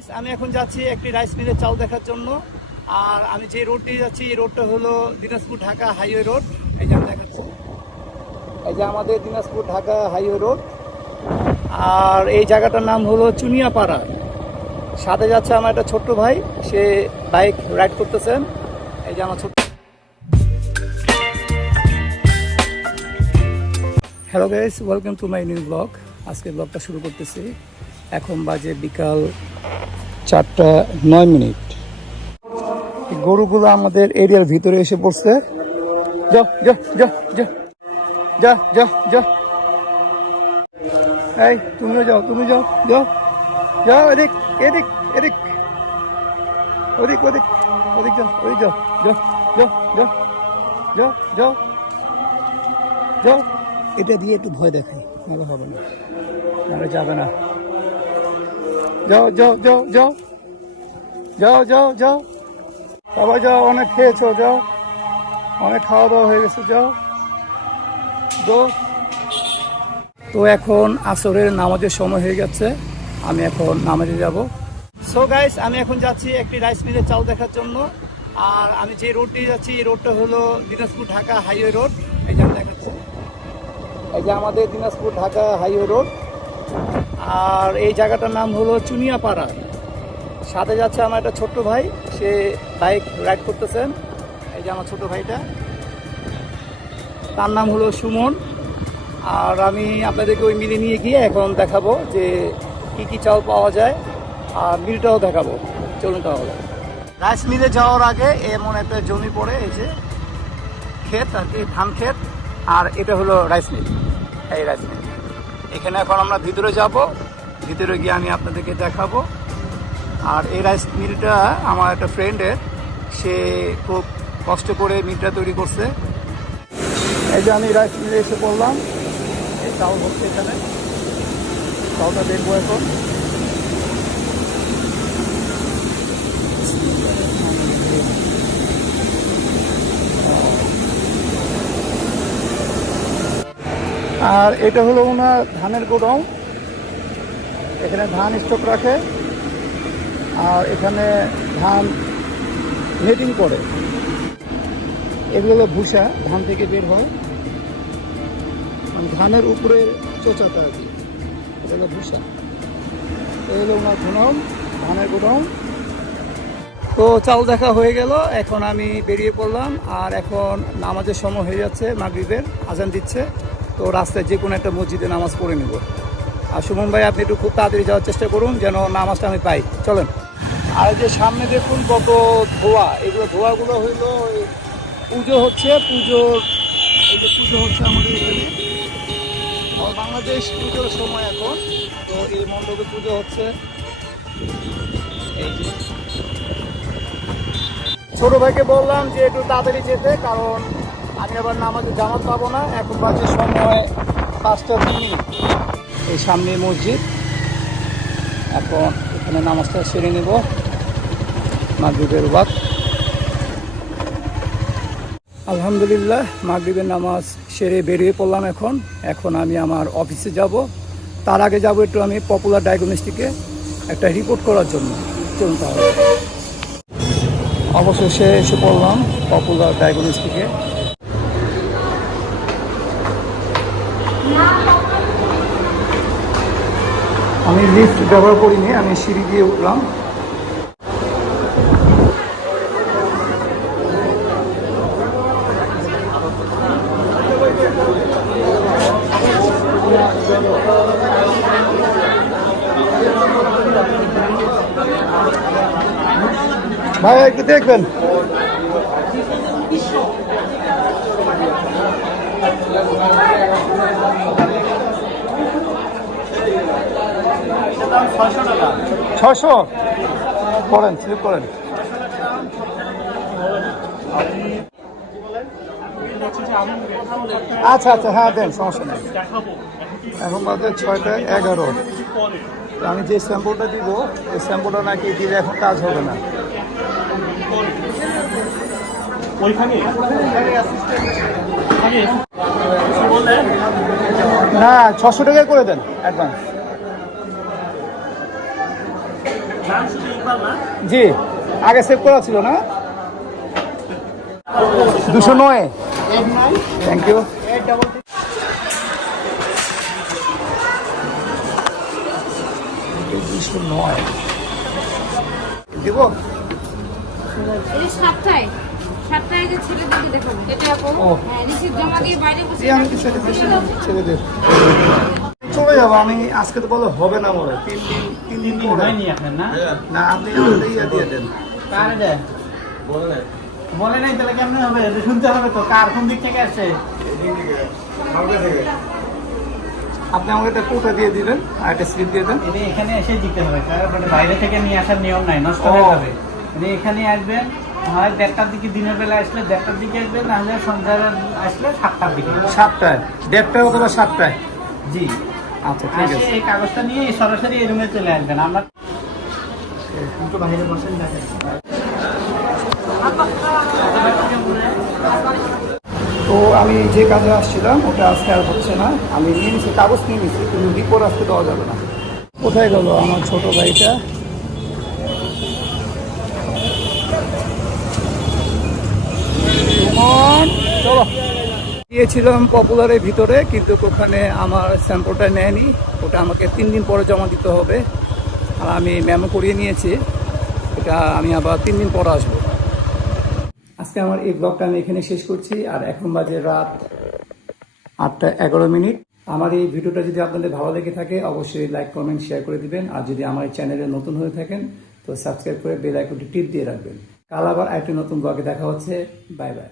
Guys আমি এখন যাচ্ছি একটি রাইস মিলের চাল দেখার জন্য। আর আমি যে রোড দিয়ে যাচ্ছি, এই রোডটা হলো দিনাজপুর ঢাকা হাইওয়ে রোড এই যে আমি দেখাচ্ছি। এই যে আমাদের দিনাজপুর ঢাকা হাইওয়ে রোড আর এই জায়গাটার নাম হলো চুনিয়াপাড়া। সাথে যাচ্ছে আমার একটা ছোট্ট ভাই, সে বাইক রাইড করতেছেন এই যে আমার ছোট্ট hello guys welcome to my new blog আজকে ব্লগটা শুরু করতেছি। এখন বাজে বিকাল চারটা নয় মিনিট। গরুগুলো আমাদের এরিয়ার ভিতরে এসে পড়ছে। তুমিও যাও যাও এদিক এদিক এদিক। ওদিক ওদিক ওদিক যাও এটা দিয়ে একটু ভয় দেখাই ভালো হবে না। যাবে না। যাও যাও যাও যাও। যাও যাও যাও। সবাই যাও, অনেক খেয়েছো, যাও। অনেক খাওয়া দাওয়া হয়ে গেছে, যাও। গো তো এখন আসরের নামাজের সময় হয়ে গেছে। আমি এখন নামাজে যাব। সো গাইস আমি এখন যাচ্ছি একটি রাইস মিলের চাল দেখার জন্য। আর আমি যে রোড দিয়ে যাচ্ছি, এই রোডটা হলো দিনাজপুর ঢাকা হাইওয়ে রোড এই যে দেখাচ্ছি। এই যে আমাদের দিনাজপুর ঢাকা হাইওয়ে রোড আর এই জায়গাটার নাম হলো চুনিয়াপাড়া। সাথে যাচ্ছে আমার একটা ছোট্ট ভাই, সে বাইক রাইড করতেছেন এই যে আমার ছোট ভাইটা। তার নাম হলো সুমন। আর আমি আপনাদেরকে ওই মিলে নিয়ে গিয়ে এখন দেখাবো যে কি কি চাল পাওয়া যায়, আর মিলটাও দেখাবো। চলুন তাহলে। রাইস মিলে যাওয়ার আগে এমন একটা জমি পড়ে, এই যে ক্ষেত আর কি, ধান ক্ষেত, আর এটা হলো রাইস মিল। এই রাইস মিল। এখানে এখন আমরা ভিতরে যাব। ভিতরে গিয়ে আমি আপনাদেরকে দেখাবো। আর এই রাইস মিলটা আমার একটা ফ্রেন্ডের, সে খুব কষ্ট করে মিলটা তৈরি করছে। এই যে আমি রাইস মিলে এসে পড়লাম। এই চাউল হচ্ছে এখানে। চাউলটা দেখব এখন। আর এটা হলো ওনার ধানের গোডাউন এখানে ধান স্টক রাখে। আর এখানে ধান নেটিং করে। এগুলো হলো ধান থেকে বের হয়। ধানের উপরে চোচাটা আর কি এটা হলো হলো ওনার গোডাউন ধানের গোডাউন তো চাল দেখা হয়ে গেল। এখন আমি বেরিয়ে পড়লাম। আর এখন নামাজের সময় হয়ে যাচ্ছে, মাগরিবের আজান দিচ্ছে। তো রাস্তায় যে কোনো একটা মসজিদে নামাজ পড়ে নেব। আর সুমন ভাই, আপনি একটু খুব তাড়াতাড়ি যাওয়ার চেষ্টা করুন যেন নামাজটা আমি পাই। চলেন। আর যে সামনে দেখুন কত ধোয়া। এগুলো ধোয়াগুলো হইল পুজো হচ্ছে পুজোর পুজো হচ্ছে আমাদের এখানে। বাংলাদেশ পুজোর সময় এখন। তো এই মণ্ডপে পুজো হচ্ছে। এই ছোট ভাইকে বললাম যে একটু তাড়াতাড়ি যেতে, কারণ আমি আবার পাবো না। এখন সময় পাঁচটা এই সামনে মসজিদ। এখন এখানে নামাজটা সেরে নেব। মাগরীবের বাদ আলহামদুলিল্লাহ, মাগরীবের নামাজ সেরে বেরিয়ে পড়লাম এখন। এখন আমি আমার অফিসে যাব। তার আগে যাব একটু আমি পপুলার ডায়াগনস্টিকে একটা রিপোর্ট করার জন্য। চলুন তাহলে। অবশেষে এসে পড়লাম পপুলার ডায়াগনস্টিকে। আমি লিফট ব্যবহার করিনি আমি সিঁড়ি দিয়ে উঠলাম। ভাই একটু দেখবেন। ছশো করেন স্লিপ করেন আচ্ছা আচ্ছা হ্যাঁ দেন সমস্যা নেই। এখন বাজে ছয়টা এগারো। আমি যে শ্যাম্পুটা দিব ওই শ্যাম্পুটা নাকি দিলে এখন কাজ হবে না। না ছশো টাকা করে দেন অ্যাডভান্স নাম শুধু ইকবাল না জি আগে সেভ করা ছিল না? দুশো নয়। থ্যাংক ইউ দুশো নয়। দিব? এই সাতটায়। সাতটায় যে দেখাবো। এটা আপু হ্যাঁ রিসিপ্ট জমা দিয়ে বাইরে বসে জি চলে যাব আমি আজকে তো বলো হবে না মনে তিন দিন তিন দিন পরে না? আপনি ইয়ে দিয়ে দেন। বলে নাই। তাহলে কেমনে হবে? শুনতে হবে তো কার কোন দিক থেকে আসছে? আপনি আমাকে একটা কোটা দিয়ে দিবেন আর একটা স্লিপ দিয়ে দেন। এখানে এসে দিতে হবে বাইরে থেকে নিয়ে আসার নিয়ম নাই নষ্ট হয়ে যাবে। এখানে আসবেন হয় দেড়টার দিকে দিনের বেলা আসলে দেড়টার দিকে আসবেন না হলে সন্ধ্যার আসলে সাতটার দিকে। সাতটায় দেড়টায় অথবা সাতটায়। জি। আচ্ছা ঠিক আছে। এই কাগজটা নিয়ে সরাসরি এই রুমে চলে আসবেন। আমরা একটু বাইরে বসেন দেখেন তো আমি যে কাজে আসছিলাম ওটা আজকে আর হচ্ছে না। আমি নিয়ে নিচ্ছি কাগজ নিয়ে নিচ্ছি কিন্তু রিপোর্ট আজকে দেওয়া যাবে না। কোথায় গেল আমার ছোট ভাইটা? চলো। গিয়েছিলাম পপুলারের ভিতরে, কিন্তু ওখানে আমার স্যাম্পলটা নেয়নি। ওটা আমাকে তিন দিন পরে জমা দিতে হবে। আর আমি ম্যামও করিয়ে নিয়েছি। এটা আমি আবার তিন দিন পরে আসব। আজকে আমার এই ব্লগটা আমি এখানে শেষ করছি। আর এখন বাজে রাত আটটা এগারো মিনিট। আমার এই ভিডিওটা যদি আপনাদের ভালো লেগে থাকে, অবশ্যই লাইক কমেন্ট শেয়ার করে দিবেন। আর যদি আমার চ্যানেলে নতুন হয়ে থাকেন, তো সাবস্ক্রাইব করে বেল আইকনটি টিপ দিয়ে রাখবেন। কাল আবার আরেকটি নতুন ব্লগে দেখা হচ্ছে। Bye bye